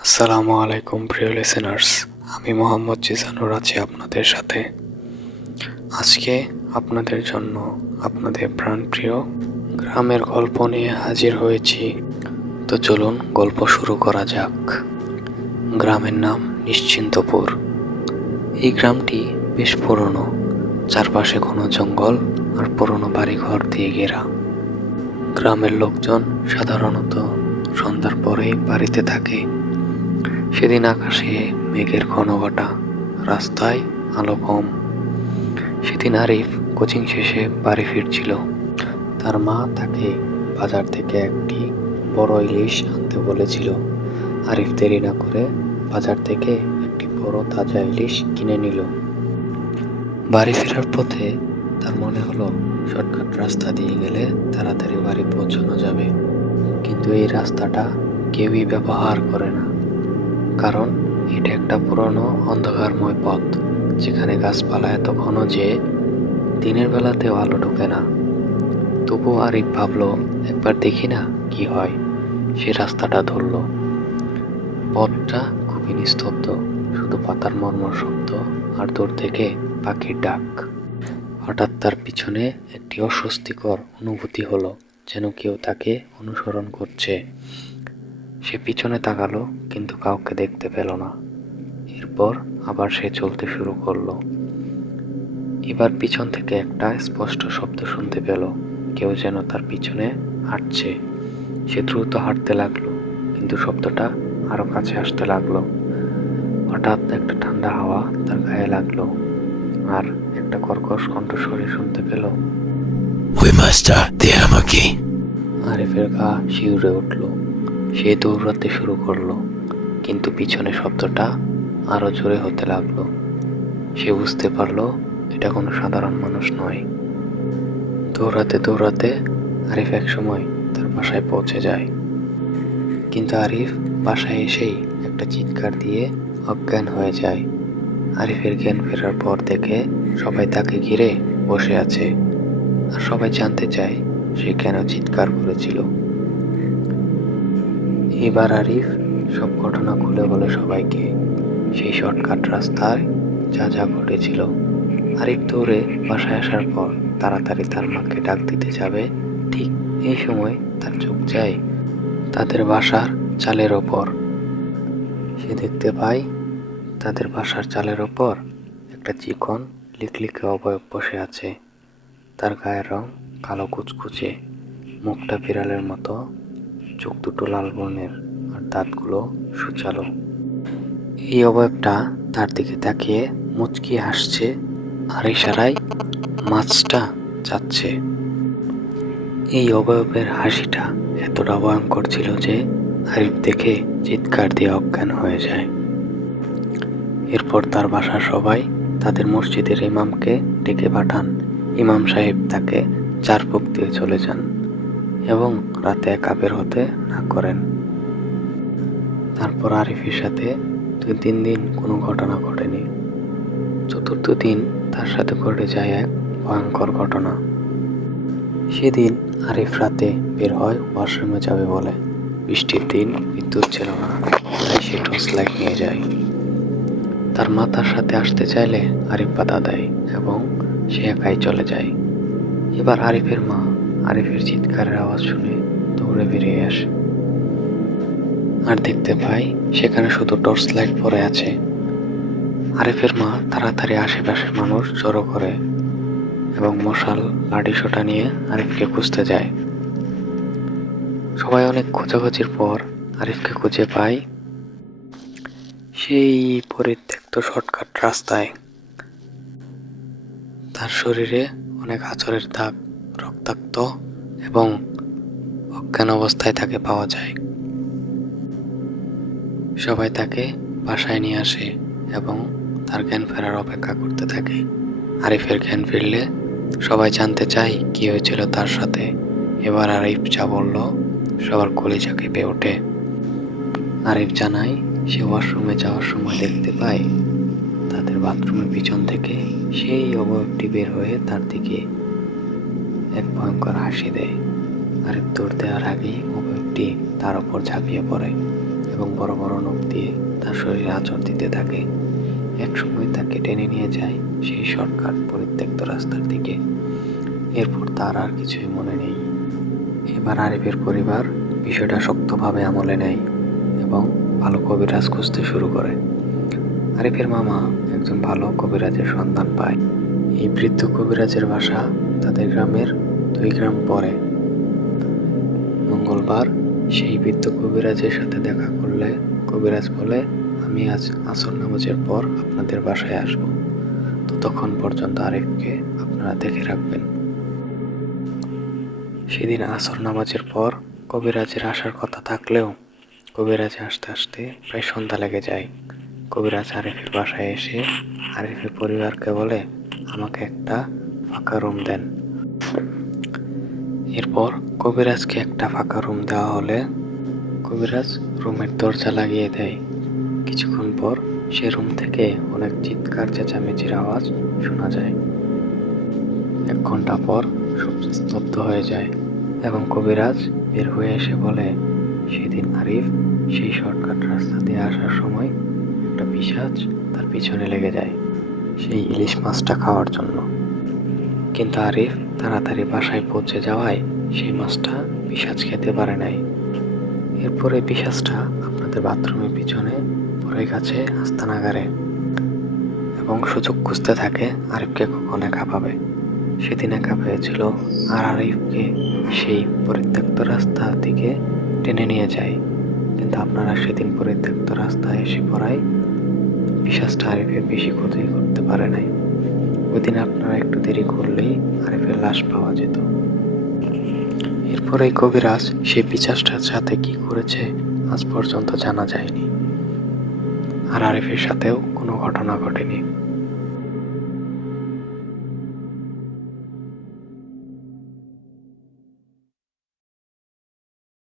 আসসালামু আলাইকুম প্রিয় লিসেনার্স। আমি মোহাম্মদ জিসানুর আছি আপনাদের সাথে। আজকে আপনাদের জন্য আপনাদের প্রাণপ্রিয় গ্রামের গল্প নিয়ে হাজির হয়েছি। তো চলুন গল্প শুরু করা যাক। গ্রামের নাম নিশ্চিন্তপুর। এই গ্রামটি বেশ পুরনো, চারপাশে ঘন জঙ্গল আর পুরনো বাড়িঘর দিয়ে ঘেরা। গ্রামের লোকজন সাধারণত সন্ধ্যার পরেই বাড়িতে থাকে। সেদিন আকাশে মেঘের ঘনঘটা, রাস্তায় আলো কম। সেদিন আরিফ কোচিং শেষে বাড়ি ফিরছিল। তার মা তাকে বাজার থেকে একটি বড় ইলিশ আনতে বলেছিল। আরিফ দেরি না করে বাজার থেকে একটি বড় তাজা ইলিশ কিনে নিল। বাড়ি ফেরার পথে তার মনে হলো শর্টকাট রাস্তা দিয়ে গেলে তাড়াতাড়ি বাড়ি পৌঁছানো যাবে, কিন্তু এই রাস্তাটা কেউই ব্যবহার করে না, কারণ এটা একটা পুরনো অন্ধকারময় পথ, যেখানে গাছপালা এত ঘন যে দিনের বেলাতেও আলো ঢোকে না। তবু আরিফ ভাবলো, একবার দেখি না কি হয়। সে রাস্তাটা ধরল। পথটা খুবই নিস্তব্ধ, শুধু পাতার মর্মর শব্দ আর দূর থেকে পাখির ডাক। হঠাৎ তার পিছনে একটি অস্বস্তিকর অনুভূতি হলো, যেন কেউ তাকে অনুসরণ করছে। সে পিছনে তাকালো, কিন্তু কাউকে দেখতে পেল না। এরপর আবার সে চলতে শুরু করলো। এবার পিছন থেকে একটা স্পষ্ট শব্দ শুনতে পেল, কেউ যেন তার পিছনে হাঁটছে। সে দ্রুত হাঁটতে লাগলো, কিন্তু শব্দটা আরো কাছে আসতে লাগলো। হঠাৎ একটা ঠান্ডা হাওয়া তার গায়ে লাগলো, আর একটা কর্কশ কণ্ঠস্বরে শুনতে পেল, We must দিয়ে আমাকে। আরিফের গা শিউরে উঠল। সে দৌড়াতে শুরু করলো, কিন্তু পিছনে শব্দটা আরো জোরে হতে লাগলো। সে বুঝতে পারলো এটা কোনো সাধারণ মানুষ নয়। দৌড়াতে দৌড়াতে আরিফ একসময় তার বাসায় পৌঁছে যায়। কিন্তু আরিফ বাসায় এসেই একটা চিৎকার দিয়ে অজ্ঞান হয়ে যায়। আরিফের জ্ঞান ফেরার পর থেকে সবাই তাকে ঘিরে বসে আছে, আর সবাই জানতে চায় সে কেন চিৎকার করেছিল। এবার আরিফ সব ঘটনা খুলে বলে সবাইকে, সেই শর্টকাট রাস্তায় যা যা ঘটেছিল। আরিফ দৌড়ে বাসায় আসার পর তাড়াতাড়ি তার মাকে ডাক দিতে যাবে, ঠিক এই সময় তার চোখ যায় তাদের বাসার চালের ওপর। সে দেখতে পায় তাদের বাসার চালের ওপর একটা চিকন লিকলিকে অবয়ব বসে আছে। তার গায়ের রং কালো কুচকুচে, মুখটা বিড়ালের মতো, চোখ দুটো লাল বর্ণের, আর দাঁতগুলো সূচালো। এই অবয়বটা তার দিকে তাকিয়ে মুচকি হাসছে, আর ইশারায় মাছটা চাচ্ছে। এই অবয়বের হাসিটা এতটা ভয়ঙ্কর ছিল যে আরিফ দেখে চিৎকার দিয়ে অজ্ঞান হয়ে যায়। এরপর তার বাসার সবাই তাদের মসজিদের ইমামকে ডেকে পাঠান। ইমাম সাহেব তাকে চারপুক দিয়ে চলে যান এবং রাতে একা বের হতে না করেন। তারপর আরিফের সাথে 2-3 দিন কোনো ঘটনা ঘটেনি। চতুর্থ দিন তার সাথে ঘটে যায় এক ভয়ঙ্কর ঘটনা। সেদিন আরিফ রাতে বের হয় ওয়াশরুমে যাবে বলে। বৃষ্টির দিন, বিদ্যুৎ ছিল না, তাই সে টর্চ লাইট নিয়ে যায়। তার মা তার সাথে আসতে চাইলে আরিফ বাধা দেয় এবং সে একাই চলে যায়। এবার আরিফের মা আরিফের চিৎকারের আওয়াজ শুনে দৌড়ে বেরিয়ে আসে, আর দেখতে পায় সেখানে শুধু টর্চ লাইট পড়ে আছে। আরিফের মা তাড়াতাড়ি আশেপাশের মানুষ জড়ো করে এবং মশাল, লাঠি সোঁটা নিয়ে আরিফকে খুঁজতে যায়। সবাই অনেক খোঁজাখুঁজির পর আরিফকে খুঁজে পায় সেই পরিত্যক্ত শর্টকাট রাস্তায়। তার শরীরে অনেক আঁচড়ের দাগ, রক্তাক্ত, এবং অজ্ঞান অবস্থায় তাকে পাওয়া যায়। সবাই তাকে বাসায় নিয়ে আসে এবং তার জ্ঞান ফেরার অপেক্ষা করতে থাকে। আরিফের জ্ঞান ফিরলে সবাই জানতে চায় কি হয়েছিল তার সাথে। এবার আরিফ যা বলল সবার কলিজা কেঁপে ওঠে। আরিফ জানায় সে ওয়াশরুমে যাওয়ার সময় দেখতে পায় তাদের বাথরুমের পিছন থেকে সেই অবয়বটি বের হয়ে তার দিকে এক ভয়ঙ্কর হাসি দেয়। আরিফ দৌড় দেওয়ার আগেই অবয়বটি তার ওপর ঝাঁপিয়ে পড়ে এবং বড় বড় নখ দিয়ে তার শরীরে আঁচড় দিতে থাকে। একসময় তাকে টেনে নিয়ে যায় সেই শর্টকাট পরিত্যক্ত রাস্তার দিকে। এরপর তার আর কিছুই মনে নেই। এবার আরিফের পরিবার বিষয়টা শক্তভাবে আমলে নেয় এবং ভালো কবিরাজ খুঁজতে শুরু করে। আরিফের মামা একজন ভালো কবিরাজের সন্ধান পায়। এই বৃদ্ধ কবিরাজের বাসা তাদের গ্রামের 2 গ্রাম পরে। মঙ্গলবার সেই বৃদ্ধ কবিরাজের সাথে দেখা করলে কবিরাজ বলে, আমি আজ আসর নামাজের পর আপনাদের বাসায় আসব, ততক্ষণ পর্যন্ত আরিফকে আপনারা দেখে রাখবেন। সেদিন আসর নামাজের পর কবিরাজের আসার কথা থাকলেও কবিরাজ আসতে আসতে প্রায় সন্ধ্যা লেগে যায়। কবিরাজ আরিফের বাসায় এসে আরিফের পরিবারকে বলে, আমাকে একটা ফাঁকা রুম দেন। এরপর কবিরাজকে একটা ফাঁকা রুম দেওয়া হলে কবিরাজ রুমের দরজা লাগিয়ে দেয়। কিছুক্ষণ পর সে রুম থেকে অনেক চিৎকার চেঁচামেচির আওয়াজ শোনা যায়। 1 ঘন্টা পর সব স্তব্ধ হয়ে যায় এবং কবিরাজ বের হয়ে এসে বলে, সেদিন আরিফ সেই শর্টকাট রাস্তা দিয়ে আসার সময় একটা পিশাচ তার পিছনে লেগে যায় সেই ইলিশ মাছটা খাওয়ার জন্য। কিন্তু আরিফ তাড়াতাড়ি বাসায় পৌঁছে যাওয়ায় সেই মাছটা পিশাচ খেতে পারে নাই। এরপরে পিশাচটা আপনাদের বাথরুমের পিছনে পড়ে গেছে আস্তানাগারে এবং সুযোগ খুঁজতে থাকে আরিফকে কখন একা পাবে। সেদিন একা পেয়েছিল আর আরিফকে সেই পরিত্যক্ত রাস্তা দিকে টেনে নিয়ে যায়। কিন্তু আপনারা সেদিন পরিত্যক্ত রাস্তায় এসে পড়ায় পিশাচটা আরিফের বেশি ক্ষতি করতে পারে নাই। ওইদিন আপনারা একটু দেরি করলেই আরিফের লাশ পাওয়া যেত। এরপর এই কবিরাজ সেই পিশাচটার সাথে কি করেছে আজ পর্যন্ত জানা যায়নি। আর আরিফের সাথেও কোনো ঘটনা ঘটেনি।